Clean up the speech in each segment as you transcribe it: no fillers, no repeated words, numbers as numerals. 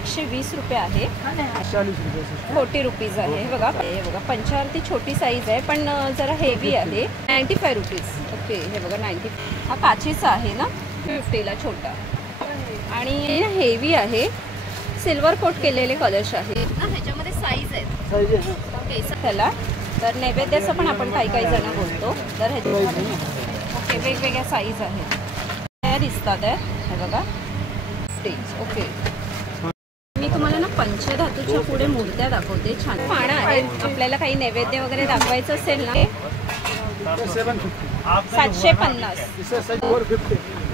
120 रुपये आहे, 40 रुपये 40 रुपीज आहे। हे बघा पंचावरती छोटी साईज आहे पण जरा हेवी आहे, 95 रुपीज। ओके हे बघा 90। हा काचेचा आहे ना, 50ला छोटा आणि हेवी आहे, सिल्वर कोट केलेले कलश आहे ना, ह्याच्यामध्ये साईज आहेत। ओके त्याला तर नैवेद्याचं पण आपण काही जण बोलतो, तर ह्याच्यामध्ये ओके वेगवेगळ्या साईज आहेत, त्या दिसतात आहे। हे बघा स्टेज। ओके मी तुम्हाला ना पंचधातूच्या पुढे मूर्त्या दाखवते, छान पानं आहेत। आपल्याला काही नैवेद्य वगैरे दाखवायचं असेल ना, 750।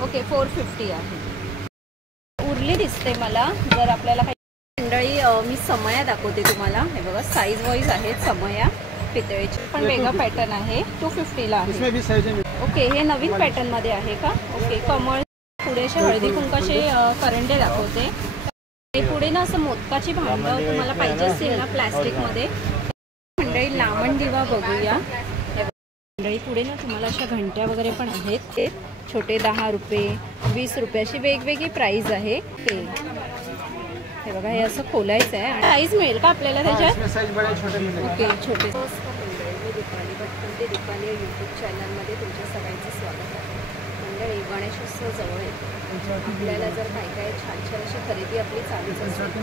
ओके 450 आहे। उरली दिसते मला। जर आपल्याला काही मंडळी मी समया दाखवते तुम्हाला। हे बघा साईज वाईज आहेत समया, पितळेची पण वेगळा पॅटर्न आहे, 250ला आहे। ओके हे नवीन पॅटर्न मध्ये आहे का? ओके कमळ पुढेचे हळदी कुंकाचे करंडे दाखवते। पुढे ना असं मोदकाची भांडं तुम्हाला पाहिजे असतील ना प्लॅस्टिकमध्ये, मंडळी लांबण दिवा बघूया। मंडळी पुढे ना तुम्हाला अशा घंट्या वगैरे पण आहेत, ते छोटे 10 रुपये 20 रुपये अशी वेगवेगळी प्राईज आहे। हे बघा हे असं खोलायचं आहे आणि साईज मिळेल का आपल्याला त्याच्यात? ओके छोटे। मी दीपाली भटकंते, दीपाली यूट्यूब चॅनलमध्ये तुमच्या सगळ्यांचं स्वागत आहे। मंडळी गणेशोत्सव जवळ येतो, आपल्याला जर काय छान अशी खरेदी आपली चालूच असेल तर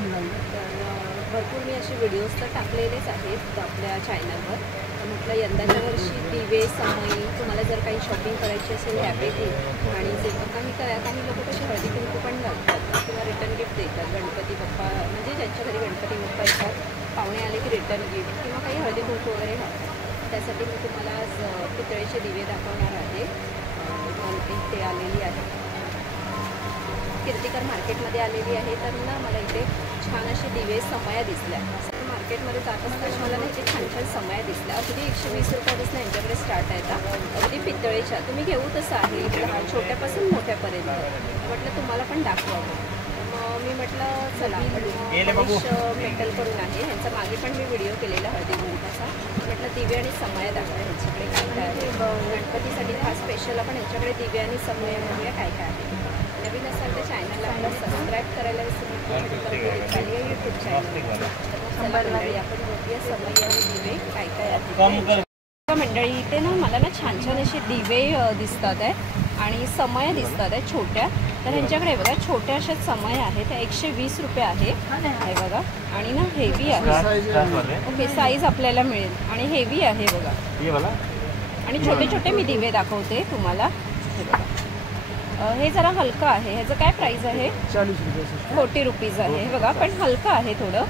भरपूर मी असे व्हिडिओज तर टाकलेलेच आहेत आपल्या चॅनलवर। म्हटलं यंदाच्या वर्षी दिवे समई तुम्हाला जर काही शॉपिंग करायची असेल ह्यापैकी, आणि जे काही लोक कसे हळदी कुंकू पण घालतात किंवा रिटर्न गिफ्ट देतात, गणपती बाप्पा म्हणजे ज्यांच्या घरी गणपती बाप्पा येतात पाहुणे आले की रिटर्न गिफ्ट किंवा काही हळदी कुंकू वगैरे घालतात, त्यासाठी मी तुम्हाला आज पितळेचे दिवे दाखवणार आहे। इथे आलेली आहे, कीर्तिकर मार्केटमध्ये आलेली आहे, तर ना मला इथे छान असे दिवे समया दिसल्या। मार्केटमध्ये जात असताना मला ना इथे छान समया दिसल्या, अगदी 120 रुपयापासून यांच्याकडे स्टार्ट आहेत, अगदी पितळेच्या। तुम्ही घेऊ तसं आहे, छोट्यापासून मोठ्यापर्यंत। म्हटलं तुम्हाला पण दाखवावं, मी म्हटलं चला मेटल करून आहे, ह्यांचा मागे पण मी व्हिडिओ केलेला हळदी कुंकाचा। म्हटलं दिवे आणि समया दाखवा ह्यांच्याकडे काय आहे, गणपतीसाठी खास स्पेशल आपण ह्यांच्याकडे दिवे आणि समया बघूया काय आहे। नवीन असाल तर चॅनलला आपला सबस्क्राईब करायला विसरू नका, यूट्यूब चॅनल। आपण बघूया समया आणि दिवे काय आहे। मंडळी इथे ना मला ना छान असे दिवे दिसतात आहे आणि समया दिसतात आहे छोट्या, तर ह्यांच्याकडे बघा छोट्या अशा समया आहेत, 120 रुपये आहे। हे बघा आणि ना हेवी आहे। ओके साईज आपल्याला मिळेल आणि हेवी आहे बघा, आणि छोटे छोटे मी दिवे दाखवते तुम्हाला। हे बघा हे जरा हलकं आहे, ह्याचं काय प्राईस आहे? 40 रुपीज आहे। हे बघा पण हलकं आहे थोडं।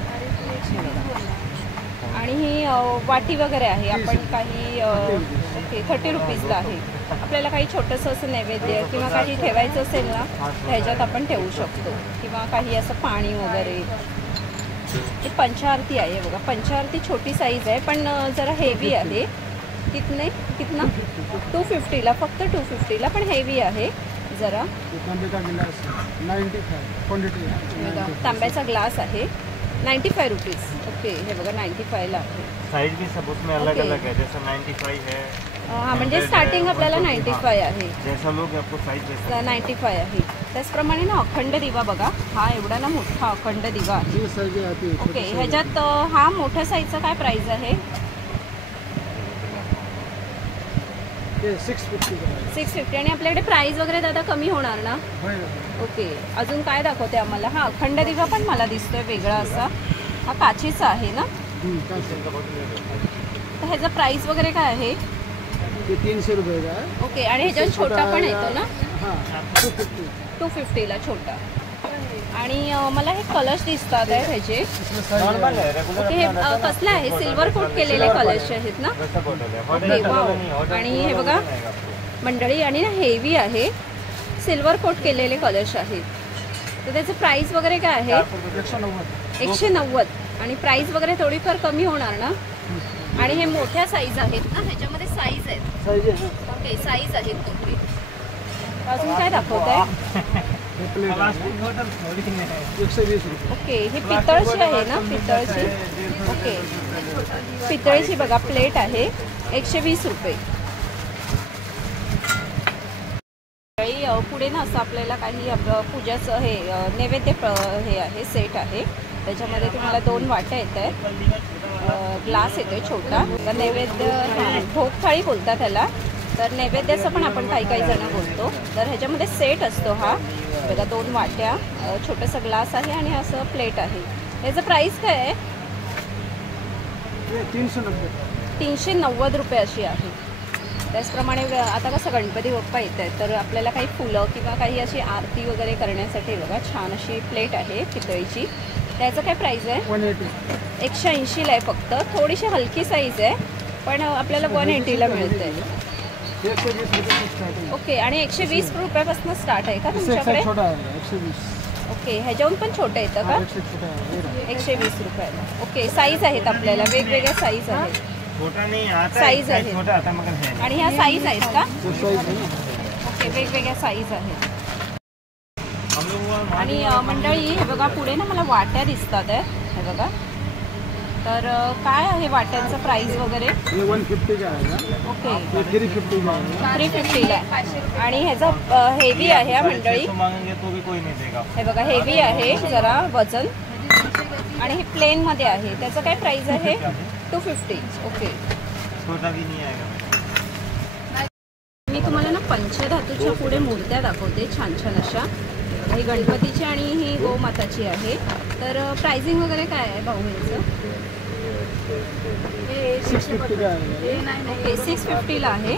आणि ही वाटी वगैरे आहे, आपण काही ओके 30 रुपीजला आहे। आपल्याला काही छोटंसं असं नैवेद्य किंवा काही ठेवायचं असेल ना ह्याच्यात आपण ठेवू शकतो, किंवा काही असं पाणी वगैरे। ही पंचारती आहे बघा, पंचारती छोटी साईज आहे पण जरा हेवी आहे। कितने 250ला, फक्त 250ला पण हेवी आहे जरा। तांब्याचा ग्लास आहे, 95 रुपीज। ओके हे बघा 95ला आहे। साइज भी सब उसमें अलग अलग है, जैसा 95 है। हाँ म्हणजे स्टार्टिंग आपल्याला 95 आहे, जैसा लोग आपको साइज 95 आहे। त्याचप्रमाणे ना अखंड दिवा बघा, हा एवढा ना मोठा अखंड दिवा आहे। ओके ह्याच्यात हा मोठ्या साईजचा काय प्राइस आहे? 650। आणि आपल्याकडे प्राइस वगैरे दादा कमी होणार ना? ओके अजून काय दाखवते आम्हाला? हा अखंड दिवा पण मला दिसतोय वेगळा असा, हा काचेचा आहे ना? तर ह्याचा प्राइस वगैरे काय आहे? 300 रुपये का। ओके आणि ह्याच्यात छोटा पण येतो ना? 250ला छोटा। आणि मला हे कलश दिसतात आहे ह्याचे। ओके हे कसले आहे? सिल्वर कोट केलेले कलश आहेत ना? Okay wow. आणि हे बघा मंडळी, आणि ना हेवी आहे, सिल्वर कोट केलेले कलश आहेत। तर त्याचं प्राइस वगैरे काय आहे? 190। आणि प्राइस वगैरे थोडीफार कमी होणार ना? आणि हे मोठ्या साईज आहेत ना, ह्याच्यामध्ये साईज आहेत। ओके साईज आहेत मोठी। अजून काय दाखवत आहे? ओके ही पितळची आहे ना? पितळची। ओके पितळची बघा प्लेट आहे, 120 रुपये। पुढे ना असं आपल्याला काही पूजाचं हे नैवेद्य हे आहे सेट आहे. त्याच्यामध्ये तुम्हाला 2 वाट्या येत आहेत, ग्लास येतोय छोटा, तर नैवेद्य भोग थाळी बोलतात त्याला. तर नैवेद्याचं पण आपण काही जण बोलतो. तर ह्याच्यामध्ये सेट असतो हा बघा, 2 वाट्या, छोटासा ग्लास आहे आणि असं प्लेट आहे. याचं प्राईस काय आहे? 390 रुपये अशी आहे. त्याचप्रमाणे आता कसं गणपती बाप्पा येत आहेत, तर आपल्याला काही फुलं किंवा काही अशी आरती वगैरे करण्यासाठी बघा छान अशी प्लेट आहे पितळीची. त्याचं काय प्राईस आहे? 180ला आहे फक्त. थोडीशी हलकी साईज आहे पण आपल्याला 180ला मिळते. ओके, आणि 120 रुपयापासून स्टार्ट आहे का तुमच्याकडे? ओके, ह्याच्याहून पण छोटं येतं का? 120 रुपयाला. ओके, साईज आहेत आपल्याला, वेगवेगळ्या साईज आहेत. छोटा नहीं आता साइज आहे छोटा आता मगर है. आणि ह्या साईज आहेत का? ओके, वेगवेगळ्या साईज आहेत. हम लोग आणि मंडळी हे बघा पुढे ना मला वाट्या दिसतात आहे, हे बघा. तर काय आहे वाट्यांचं प्राइस वगैरे? 150 का आहे ना. ओके, 350 का आहे. 350ला आहे. आणि ह्याचं हेवी आहे मंडळी, मागेंगे तो भी कोई नहीं देगा. हे बघा हेवी आहे जरा वजन, आणि हे प्लेनमध्ये आहे. त्याचं काय प्राइस आहे? 250. ओके, छोटा भी नहीं आएगा. मी तुम्हाला ना पंचधातूच्या पुढे मूर्त्या दाखवते छान छान अशा. ही गणपतीची आणि ही गोमाताची आहे. तर प्राइसिंग वगैरे काय आहे भाऊ ह्याचं? 650 का आहे. ओके, 650ला आहे.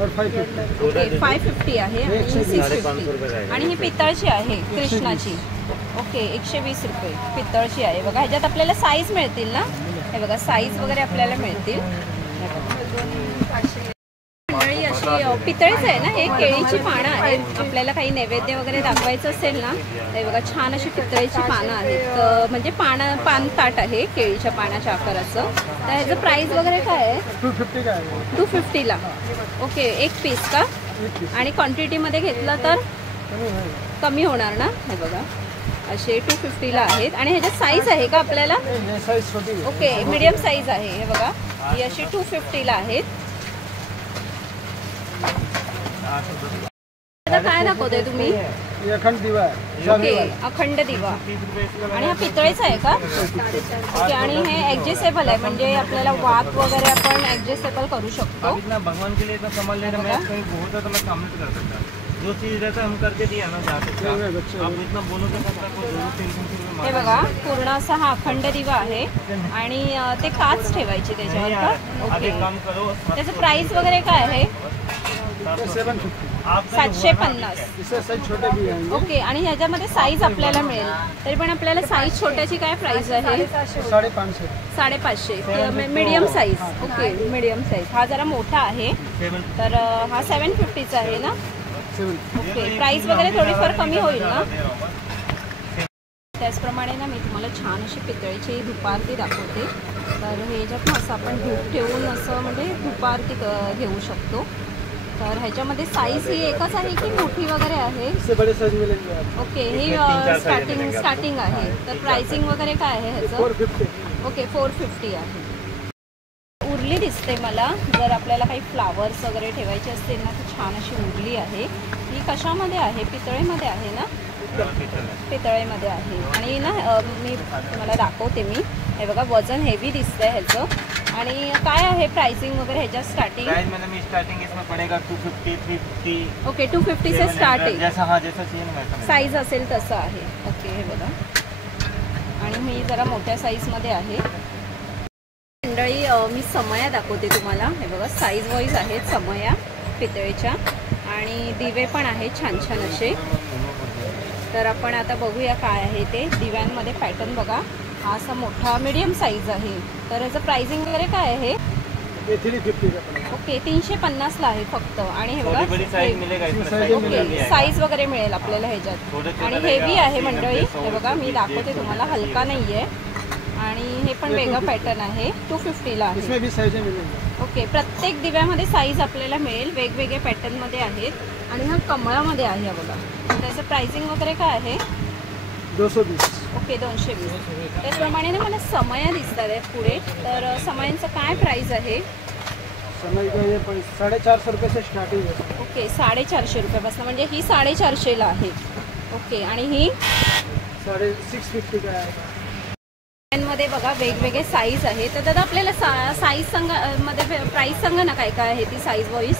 और 550. ओके, 550 आहे आणि 650. आणि ही पितळची आहे कृष्णाची. ओके, 120 रुपये पितळची आहे. बघा ह्याच्यात आपल्याला साईज मिळतील ना, हे बघा साईज वगैरे आपल्याला मिळतील. मंडळी अशी पितळीच आहे ना, हे केळीची पानं आहेत. आपल्याला काही नैवेद्य वगैरे दाखवायचं असेल ना, हे बघा छान अशी पितळीची पानं आहेत. म्हणजे पान ताट आहे केळीच्या पानाच्या आकाराचं. तर ह्याचं प्राईस वगैरे काय आहे? 250 का आहे. 250ला. ओके, 1 पीस का? आणि क्वांटिटीमध्ये घेतलं तर कमी होणार ना. हे बघा असे 250ला आहेत. आणि ह्याच्यात साईज आहे का आपल्याला? साईज छोटी आहे. ओके, मीडियम साईज आहे. हे बघा ही अशी 250ला आहेत. आता काय दाखवते तुम्ही? अखंड दिवा आहे. ओके, अखंड दिवा. आणि हा पितळेचा आहे का? ओके, आणि हे ऍडजस्टेबल आहे, म्हणजे आपल्याला वात वगैरे आपण ऍडजस्टेबल करू शकतो. अब इतना भगवान के लिए इतना सामान लेना, मैं कहीं बहुत है तो मैं सामने से कर सकता. जो चीज रहता है हम करके दिया ना जा सकते. आप इतना बोलो तो आपको जरूर 300 हे बघा पूर्ण असा हा अखंड दिवा आहे. आणि ते काच ठेवायची त्याच्यावर का? आगे ओके, काम करो. त्याचं प्राइस वगैरे काय आहे? 750. 750. इससे साइज छोटे भी हैं. ओके, आणि ह्याच्यामध्ये साईज आपल्याला मिळेल. तरी पण आपल्याला साईज छोट्याची काय प्राइस आहे? 550. 550. Medium size. Okay, medium size. हा जरा मोठा आहे, तर हा 750चा आहे ना. ओके, प्राइस वगैरे थोडीफार कमी होईल ना. त्याचप्रमाणे ना मी तुम्हाला छान अशी पितळीची धूपारती दाखवते. तर ह्याच्यात असं आपण धूप ठेवून असं म्हणजे धूपारती घेऊ शकतो. तर ह्याच्यामध्ये साईज ही एकच आहे की मोठी वगैरे आहे? इससे बड़े साइज मिलेंगे आपको. ओके, ही स्टार्टिंग आहे. तर प्राइसिंग वगैरे काय आहे ह्याचं? 450. ओके, 450 आहे. उरली दिसते मला. जर आपल्याला काही फ्लावर्स वगैरे ठेवायचे असतील ना तर छान अशी उरली आहे. ही कशामध्ये आहे? पितळेमध्ये आहे ना. पितळेमध्ये आहे. आणि ना मी तुम्हाला दाखवते मी. हे बघा वजन हेवी दिसतंय ह्याचं. आणि काय आहे प्राइसिंग वगैरे ह्याच्यात स्टार्टिंग? प्राइस मतलब स्टार्टिंग इसमें पड़ेगा 250, 350. ओके, 250 से स्टार्ट आहे. जैसा हाँ जैसा चाहिए ना वैसा. साईज असेल तसं आहे. ओके, हे बघा. आणि मी जरा मोठ्या साईजमध्ये आहे. मंडळी मी समया दाखवते तुम्हाला. हे बघा साईज वाईज आहेत समया पितळेच्या. आणि दिवे पण आहेत छान छान असे. तर आपण आता बघूया काय आहे ते. दिव्यांमध्ये पॅटर्न बघा. हा असा मोठा मीडियम साईज आहे. तर याचं प्राइसिंग वगैरे काय आहे? 350 का पड़ेगा. ओके, 350ला आहे फक्त. आणि हे बघा बड़ी साइज मिलेगा इसमें. साइज ओके, साईज वगैरे मिळेल आपल्याला ह्याच्यात. आणि हेवी आहे मंडळी. हे बघा मी दाखवते तुम्हाला, हलका नाही आहे. आणि हे पण वेगळं पॅटर्न आहे. 250ला आहे. इसमें भी साइजें मिलेंगी. ओके, प्रत्येक दिव्यामध्ये साईज आपल्याला मिळेल. वेगवेगळे पॅटर्नमध्ये आहेत. आणि हा कमळामध्ये आहे बघा. त्याचं प्राइसिंग वगैरे काय आहे? 220. ओके, 220. त्याचप्रमाणे ना मला समया दिसतात आहेत पुढे. तर समयांचं काय प्राइस आहे? समय का ये 450 रुपये से स्टार्टिंग है. ओके 450 रुपयापासून, म्हणजे ही 450ला आहे. ओके आणि ही 650 का आहे. मध्ये बघा वेगवेगळे साईज आहे. तर दादा आपल्याला साईज सांगा, मध्ये प्राइस सांगा ना काय काय आहे ती साईज वाईज.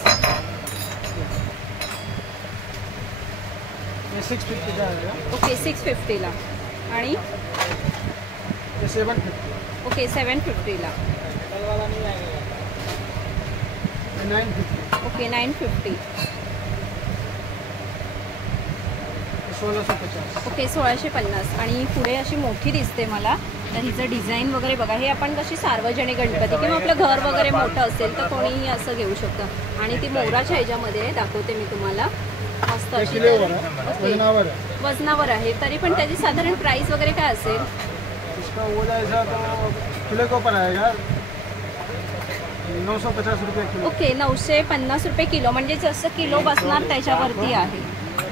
ये 650 का आहे. ओके 650ला आणि ये 750. ओके 750ला. वाला नहीं आएगा. 950. ओके 950. 1650. ओके 1650. आणि पुढे अशी मोठी दिसते मला, तर हिचं डिझाईन वगैरे बघा. हे आपण कशी सार्वजनिक गणपती किंवा आपलं घर वगैरे मोठं असेल तर कोणीही असं घेऊ शकतं. आणि ती मोराच्या ह्याच्यामध्ये दाखवते मी तुम्हाला. मस्त अशी वजनावर है. वजनावर आहे. तरी पण त्याची साधारण प्राइस वगैरे काय असेल. इसका वो जाएगा तो किलो के ऊपर आएगा. 950 रुपये किलो. ओके 950 रुपये किलो, म्हणजे जसं किलो बसणार त्याच्यावरती आहे.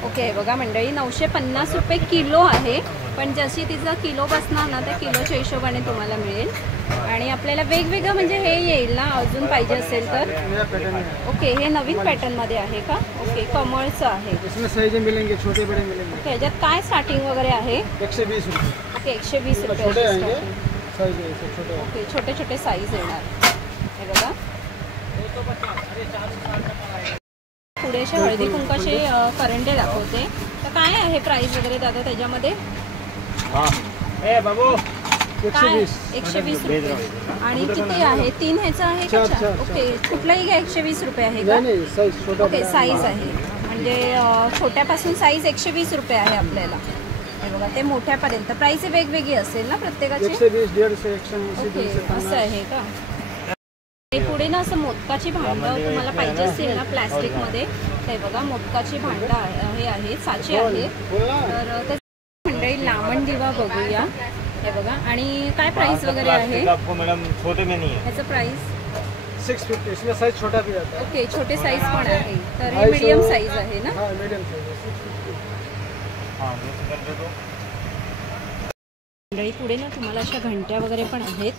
ओके बघा मंडळी 950 रुपये किलो आहे, पण जशी तिचा किलो बसणार ना त्या किलोच्या हिशोबाने तुम्हाला मिळेल. आणि आपल्याला वेगवेगळं म्हणजे हे येईल ना अजून पाहिजे असेल तर. नया पैटर्न है. ओके हे नवीन पॅटर्नमध्ये आहे का. ओके कमळचं आहे. इसमें साइज मिलेंगे, छोटे बड़े मिलेंगे. ओके ह्याच्यात काय स्टार्टिंग वगैरे आहे. 120 रुपये. ओके 120 रुपये. छोटे आएंगे साइज ऐसे छोटे. ओके छोटे छोटे साईज येणार. हे बघा पुढे असे हळदी कुंकाचे करंडे दाखवते. तर काय आहे प्राइस वगैरे दादा त्याच्यामध्ये. ए बाबू 120. 120 रुपये. आणि किती आहे. 3 ह्याचं आहे का. चार. ओके कुठलाही घ्या 120 रुपये आहे का. नहीं साइज छोटा. ओके साईज आहे, म्हणजे छोट्यापासून साईज 120 रुपये आहे आपल्याला. हे बघा ते मोठ्यापर्यंत प्राइस वेगवेगळी असेल ना प्रत्येकाची. 120, 150, 180, ओके 250. असं आहे का. हे पुढे ना असं मोदकाची भांडं तुम्हाला पाहिजे असतील ना प्लॅस्टिकमध्ये. हे बघा मोदकाची भांडं हे आहे, साचे आहे. तर ते मंडळी लांबण दिवा बघूया. हे बघा आणि काय प्राइस वगैरे आहे. आपको मैडम छोटे में नहीं है. ह्याचं प्राइस 650. इसमें साइज छोटा भी आता है. ओके छोटे साईज पण आहे. तर हे मीडियम साईज आहे ना. हाँ मीडियम साइज है. 650. हाँ ये कर दे दो. मंडळी पुढे ना तुम्हाला अशा घंट्या वगैरे पण आहेत.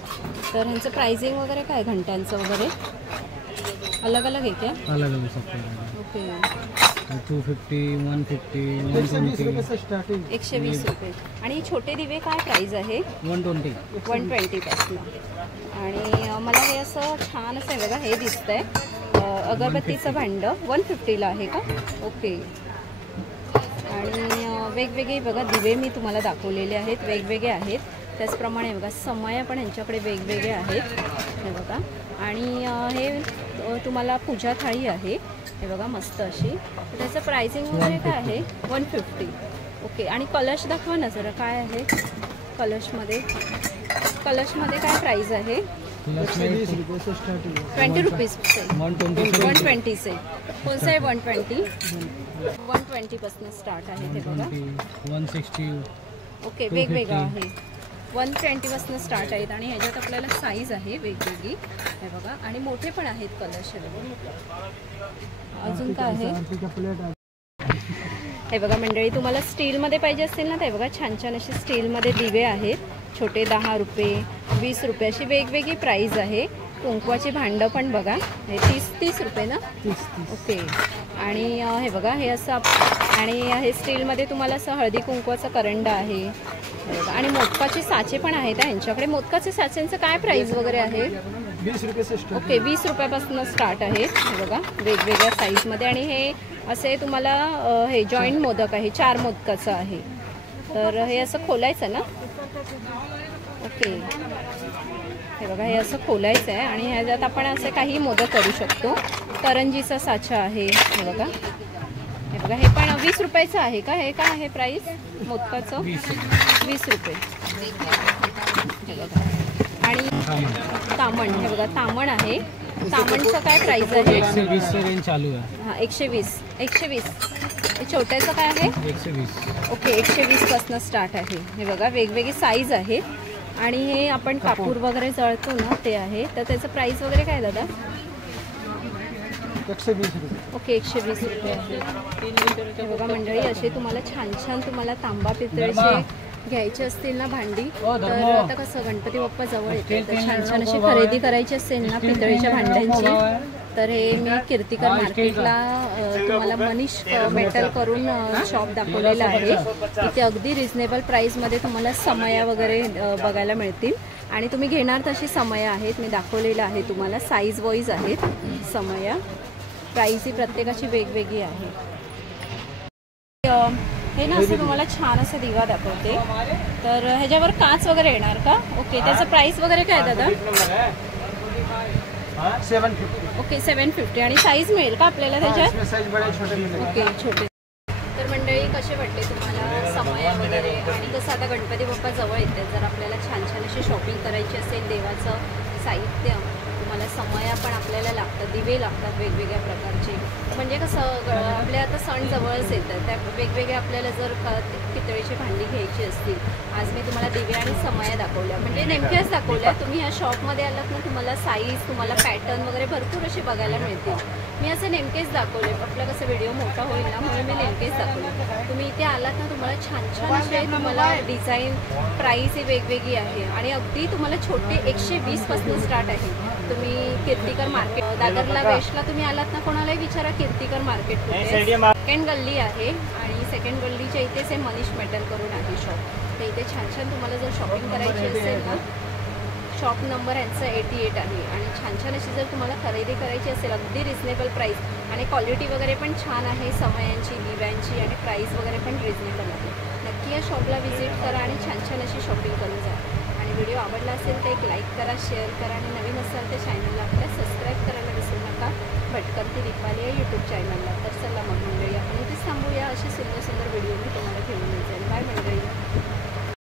तर ह्यांचं प्राइसिंग वगैरे काय घंट्यांचं वगैरे अलग अलग आहे क्या. अलग अलग सब ओके 250, 150, 120 रुपये से स्टार्टिंग. 120 रुपये. आणि छोटे दिवे काय प्राइस आहे. 120. 120 पासून. आणि मला हे असं छान असं आहे बघा हे दिसतंय अगरबत्तीचं भांडं 150ला आहे का. ओके आणि वेगवेगळे बघा दिवे मी तुम्हाला दाखवलेले आहेत, वेगवेगळे आहेत. त्याचप्रमाणे बघा समया पण यांच्याकडे वेगवेगळे आहेत. हे बघा आणि हे तुम्हाला पूजा थाळी आहे. हे बघा मस्त अशी. तर त्याचं प्राइसिंग वगैरे काय आहे 150. ओके आणि कलश दाखवा ना जरा काय आहे कलशमध्ये. कलशमध्ये काय प्राइस आहे. 20 रुपये से स्टार्टिंग. 20 रुपीज से 120 से. कोणचं आहे 120. 120 पासून स्टार्ट आहे ते बघा. 160. ओके वेगवेगळं आहे. 120 पासून स्टार्ट आहेत आणि ह्याच्यात आपल्याला साईज आहे वेगवेगळी. हे बघा आणि मोठे पण आहेत कलश. अजून काय आहे. हे बघा मंडळी तुम्हाला स्टीलमध्ये पाहिजे असतील ना. ते बघा छान छान असे स्टीलमध्ये दिवे आहेत. छोटे 10 रुपये 20 रुपये अशी वेगवेगळी प्राईज आहे. कुंकवाची भांडं पण बघा हे 30 रुपये ना. 30. ओके आणि हे बघा हे असं आणि हे स्टीलमध्ये तुम्हाला असं हळदी कुंकवाचं करंड आहे. हे बघा आणि मोदकाचे साचे पण आहेत ह्यांच्याकडे. मोदकाचे साच्यांचं काय प्राईस वगैरे आहे. 20 रुपये से स्टार्ट. ओके 20 रुपयापासून स्टार्ट आहे. हे बघा वेगवेगळ्या साईजमध्ये. आणि हे असे तुम्हाला हे जॉईंट मोदक आहे 4 मोदकाचं आहे. तर हे असं खोलायचं ना. ओके हे बघा हे असं खोलायचं आहे आणि ह्याच्यात आपण असे काही मोदक करू शकतो. करंजीचा साचा आहे. हे बघा हे बघा हे पण 20 रुपयाचं आहे का. हे काय आहे प्राईस मोदकाचं 20 रुपये. हे बघा आणि तामण. हे बघा तामण आहे. तामणचं काय प्राईस आहे. 120 से रेंज चालू है. हां 120. छोट्याचं काय आहे 120. ओके 120 पासून स्टार्ट आहे. हे बघा वेगवेगळी साईज आहे. आणि हे आपण कापूर वगैरे जळतो ना ते आहे. तर त्याचं प्राईस वगैरे काय दादा. 120 रुपये. ओके 120 रुपये आहे. हे बघा मंडळी असे तुम्हाला छान छान तुम्हाला तांबा पितळेचे घ्यायचे असतील ना भांडी. तर आता कसं गणपती बाप्पा जवळ येते तर छान छान अशी खरेदी करायची असेल ना पितळेच्या भांड्यांची तर हे मी कीर्तिकर मार्केटला तुम्हाला मनीष मेटल करून शॉप दाखवलेलं आहे. इथे अगदी रिजनेबल प्राईसमध्ये तुम्हाला समया वगैरे बघायला मिळतील आणि तुम्ही घेणार तशी समया आहेत. मी दाखवलेलं आहे तुम्हाला, साईज वाईज आहेत समया. प्राईस ही प्रत्येकाची वेगवेगळी आहे. हे ना असं तुम्हाला छान असं दिवा दाखवते. तर ह्याच्यावर काच वगैरे येणार का? ओके, त्याचं प्राईस वगैरे काय दादा? 750. ओके 750. आणि साईज मिळेल का आपल्याला त्याच्यात? साइज बड़े छोटे मिलेंगे. ओके छोटे. तर मंडळी कसे वाटले तुम्हाला समया वगैरे? आणि कसं आता गणपती बाप्पा जवळ येते, जर आपल्याला छान छान अशी शॉपिंग करायची असेल, देवाचं साहित्य, तुम्हाला समया पण आपल्याला लागतात, दिवे लागतात वेगवेगळ्या प्रकारचे. म्हणजे कसं आपल्या आता सण जवळच येतात, त्या वेगवेगळ्या आपल्याला जर पितळेची भांडी घ्यायची असतील, आज मी तुम्हाला दिवे आणि समया दाखवल्या, म्हणजे नेमक्याच दाखवल्या. तुम्ही ह्या शॉपमध्ये आलात ना, तुम्हाला साईज, तुम्हाला पॅटर्न वगैरे भरपूर असे बघायला मिळतील. मी असं नेमकेच दाखवले, आपला कसं व्हिडिओ मोठा होईल ना, म्हणून मी नेमकेच दाखवले. तुम्ही इथे आलात ना, तुम्हाला छान छान असे तुम्हाला डिझाईन, प्राईस ही वेगवेगळी आहे आणि अगदी तुम्हाला छोटे 120 पासून स्टार्ट आहे. तुम्ही कीर्तिकर मार्केट, दादरला वेस्टला तुम्ही आलात ना, कोणालाही विचारा कीर्तिकर मार्केट कुठे. सेकंड गल्ली आहे आणि सेकंड गल्लीच्या इथेच हे मनीष मेटल करून आहे शॉप. तर इथे छान छान तुम्हाला जर शॉपिंग करायची असेल ना, शॉप नंबर यांचा 88 आहे. आणि छान छान अशी जर तुम्हाला खरेदी करायची असेल, अगदी रिजनेबल प्राईस आणि क्वालिटी वगैरे पण छान आहे समयांची, दिव्यांची, आणि प्राईस वगैरे पण रिजनेबल आहे. नक्की या शॉपला व्हिजिट करा आणि छान छान अशी शॉपिंग करून जा. आणि व्हिडिओ आवडला असेल तर एक लाईक करा, शेअर करा आणि नवीन असाल तर चॅनलला आपल्या सबस्क्राईब करायला विसरू नका. भटकंती दीपाली या यूट्यूब चॅनलला. तर चला मग मंडळी, आपण इथेच थांबूया. अशी सुंदर सुंदर व्हिडिओ मी तुम्हाला घेऊन येते. बाय मंडळी.